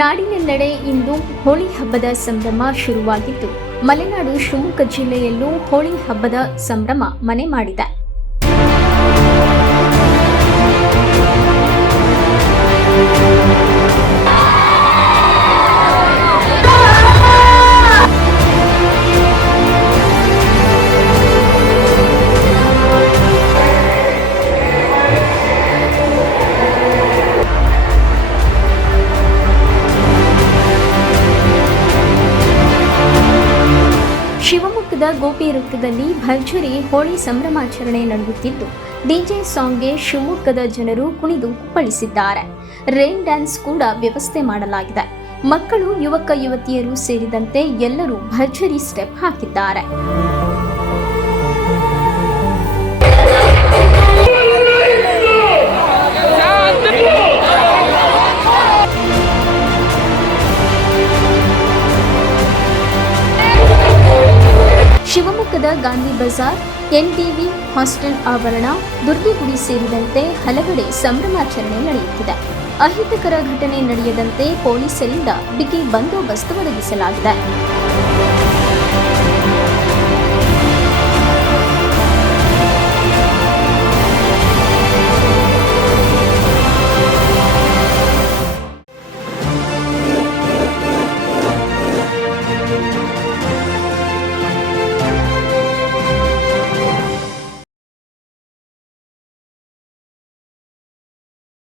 ನಾಡಿನೆಲ್ಲೆಡೆ ಇಂದು ಹೋಳಿ ಹಬ್ಬದ ಸಂಭ್ರಮ ಶುರುವಾಗಿದ್ದು, ಮಲೆನಾಡು ಶಿವಮೊಗ್ಗ ಜಿಲ್ಲೆಯಲ್ಲೂ ಹೋಳಿ ಹಬ್ಬದ ಸಂಭ್ರಮ ಮನೆ ಮಾಡಿದೆ. ಶಿವಮೊಗ್ಗದ ಗೋಪಿ ವೃತ್ತದಲ್ಲಿ ಭರ್ಜರಿ ಹೋಳಿ ಸಂಭ್ರಮಾಚರಣೆ ನಡೆಯುತ್ತಿದ್ದು, ಡಿಜೆ ಸಾಂಗ್ಗೆ ಶಿವಮೊಗ್ಗದ ಜನರು ಕುಣಿದು ಕುಪ್ಪಳಿಸಿದ್ದಾರೆ. ರೈನ್ ಡ್ಯಾನ್ಸ್ ಕೂಡ ವ್ಯವಸ್ಥೆ ಮಾಡಲಾಗಿದೆ. ಮಕ್ಕಳು, ಯುವಕ ಯುವತಿಯರು ಸೇರಿದಂತೆ ಎಲ್ಲರೂ ಭರ್ಜರಿ ಸ್ಟೆಪ್ ಹಾಕಿದ್ದಾರೆ. ಶಿವಮೊಗ್ಗದ ಗಾಂಧಿ ಬಜಾರ್, ಎನ್ಟಿವಿ ಹಾಸ್ಟೆಲ್ ಆವರಣ, ದುರ್ಗಿಗುಡಿ ಸೇರಿದಂತೆ ಹಲವೆಡೆ ಸಂಭ್ರಮಾಚರಣೆ ನಡೆಯುತ್ತಿದೆ. ಅಹಿತಕರ ಘಟನೆ ನಡೆಯದಂತೆ ಪೊಲೀಸರಿಂದ ಬಿಗಿ ಬಂದೋಬಸ್ತ್ ಒದಗಿಸಲಾಗಿದೆ.